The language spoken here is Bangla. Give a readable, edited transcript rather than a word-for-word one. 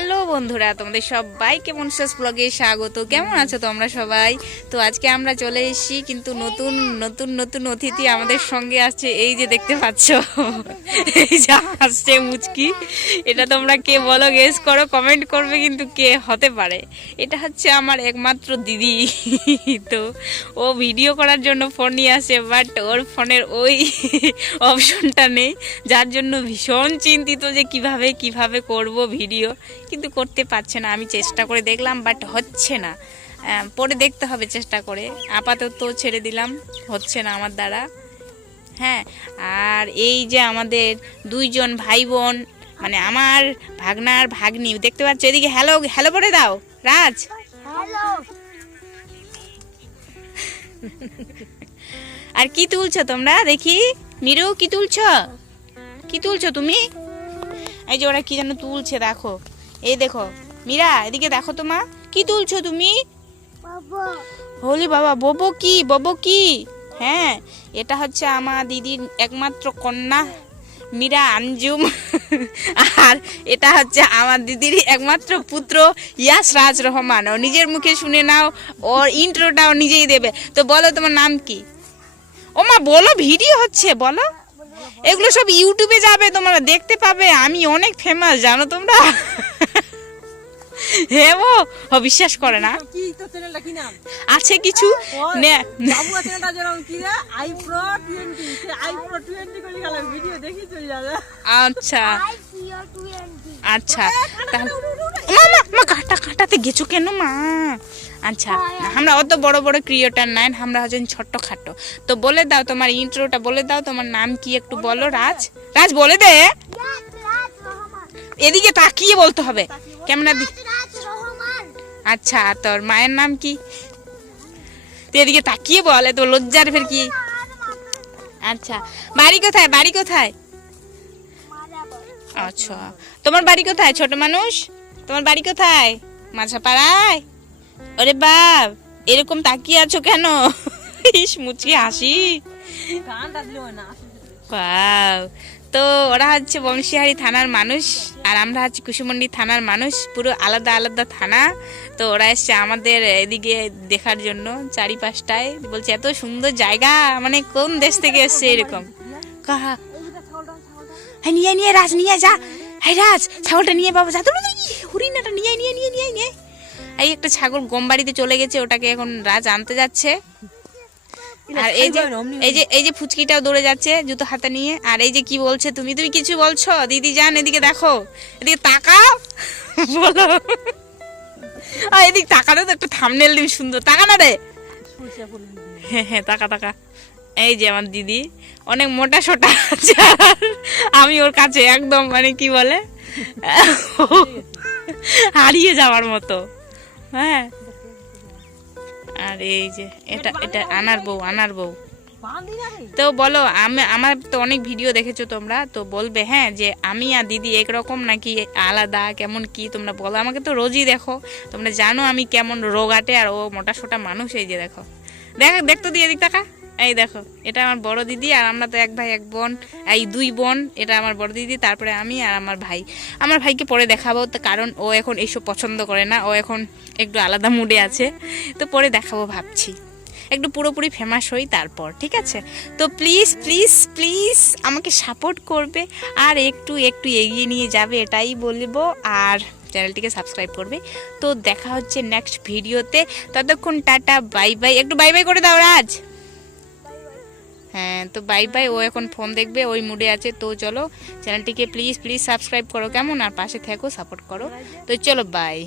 হ্যালো বন্ধুরা, তোমাদের সবাইকে মনসাস ব্লগে স্বাগত। কেমন আছো তোমরা সবাই? তো আজকে আমরা চলে এসেছি, কিন্তু নতুন নতুন নতুন অতিথি আমাদের সঙ্গে আছে। এই যে দেখতে পাচ্ছ, এই যে আসছে মুচকি। এটা তোমরা কে বলো, গেস করো, কমেন্ট করবে কিন্তু কে হতে পারে। এটা হচ্ছে আমার একমাত্র দিদি। তো ও ভিডিও করার জন্য ফোন নিয়ে আসে, বাট ওর ফোনের ওই অপশনটা নেই, যার জন্য ভীষণ চিন্তিত যে কিভাবে করব ভিডিও, কিন্তু করতে পারছে না। আমি চেষ্টা করে দেখলাম, বাট হচ্ছে না। পরে দেখতে হবে চেষ্টা করে, আপাতত ছেড়ে দিলাম, হচ্ছে না আমার দ্বারা। হ্যাঁ, আর এই যে আমাদের দুইজন ভাই বোন, মানে আমার ভাগনার ভাগ্নি, দেখতে পাচ্ছ, এদিকে হ্যালো হ্যালো বলে দাও। রাজ, আর কি তুলছো তোমরা দেখি? মিরু, কি তুলছো তুমি? এই যে ওরা কি যেন তুলছে, দেখো, এই দেখো মীরা, এদিকে দেখো তোমা, কি তুলছো তুমি? হোলি বাবা, ববো কি? হ্যাঁ, এটা হচ্ছে আমার দিদির একমাত্র কন্যা মীরা আঞ্জুম। আর এটা হচ্ছে আমার দিদির একমাত্র পুত্র ইয়াস রাজ রহমান। ও নিজের মুখে শুনে নাও, ওর ইন্ট্রোটাও নিজেই দেবে। তো বলো তোমার নাম কি? ও মা বলো, ভিডিও হচ্ছে, বলো। এগুলো সব ইউটিউবে যাবে, তোমরা দেখতে পাবে। আমি অনেক ফেমাস, জানো তোমরা? হ্যাঁ, ও বিশ্বাস করে না। আছে কিছু আচ্ছা আচ্ছা, কাটাতে গেছো কেন মা? আচ্ছা, আমরা অত বড় বড় ক্রিয়েটার নাই, আমরা হচ্ছেন ছোট্ট খাটো। তো বলে দাও তোমার ইন্ট্রোটা, বলে দাও তোমার নাম কি একটু বলো। রাজ বলে দে, এদিকে তাকিয়ে বলতে হবে, ক্যামেরা দিকে। আচ্ছা, তোর মায়ের নাম কি? তুই এদিকে তাকিয়ে বল, তো লজ্জার ফের কি? আচ্ছা, বাড়ি কোথায়? আচ্ছা, তোমার বাড়ি কোথায় ছোট মানুষ? তোমার বাড়ি কোথায়? মাঝাপাড়ায়? ওরে বাপ, এরকম তাকিয়ে আছো কেন? ইস, মুচকি হাসি। তো ওরা হচ্ছে বংশীহারি থানার মানুষ, আর আমরা হচ্ছে কুসুমন্ডি থানার মানুষ, পুরো আলাদা আলাদা থানা। তো ওরা এসছে আমাদের এদিকে দেখার জন্য, চারিপাশটায় বলছে এত সুন্দর জায়গা, মানে কোন দেশ থেকে এসছে এরকম। কাহা নিয়ে রাজ, নিয়ে যা। হ্যাঁ রাজ, ছাগলটা নিয়ে বাবা, যা, হরিণাটা নিয়ে। এই একটা ছাগল গমবাড়িতে চলে গেছে, ওটাকে এখন রাজ আনতে যাচ্ছে। আর এই যে ফুচকিটাও দৌড়ে যাচ্ছে জুতো হাতে নিয়ে। আর এই যে কি বলছে, তুমি কিছু বলছো? দিদি যান, এদিকে দেখো, এদিকে তাকাও, বলো। আর এদিকে তাকানো তো একটা থাম্বনেল দিবি সুন্দর, তাকা না রে। হ্যাঁ, তাকা। এই যে আমার দিদি অনেক মোটা সোটা আছে, আমি ওর কাছে একদম, মানে কি বলে, হারিয়ে যাওয়ার মতো। হ্যাঁ, আর এই যে এটা আনার বউ। তো বলো, আমার তো অনেক ভিডিও দেখেছো তোমরা, তো বলবে হ্যাঁ যে আমি আর দিদি একরকম নাকি আলাদা, কেমন কি তোমরা বলো। আমাকে তো রোজই দেখো, তোমরা জানো আমি কেমন রোগাটে, আর ও মোটা সোটা মানুষ। এই যে দেখতো দিয়ে দিক টাকা। এই দেখো, এটা আমার বড় দিদি, আর আমরা তো এক ভাই এক বোন, এই দুই বোন। এটা আমার বড় দিদি, তারপরে আমি আর আমার ভাই। আমার ভাইকে পরে দেখাবো, কারণ ও এখন এইসব পছন্দ করে না, ও এখন একটু আলাদা মুডে আছে। তো পরে দেখাবো ভাবছি, একটু পুরোপুরি ফেমাস হই তারপর, ঠিক আছে? তো প্লিজ প্লিজ প্লিজ আমাকে সাপোর্ট করবে, আর একটু এগিয়ে নিয়ে যাবে, এটাই বলবো। আর চ্যানেলটিকে সাবস্ক্রাইব করবে। তো দেখা হচ্ছে নেক্সট ভিডিওতে, ততক্ষণ টাটা, বাই বাই। একটু বাই বাই করে দাও রাজ। হ্যাঁ, তো বাই বাই। ও এখন ফোন দেখবে, ওই মুডে আছে। তো চলো, চ্যানেলটিকে প্লিজ সাবস্ক্রাইব করো, কেমন? আর পাশে থেকো, সাপোর্ট করো। তো চলো, বাই।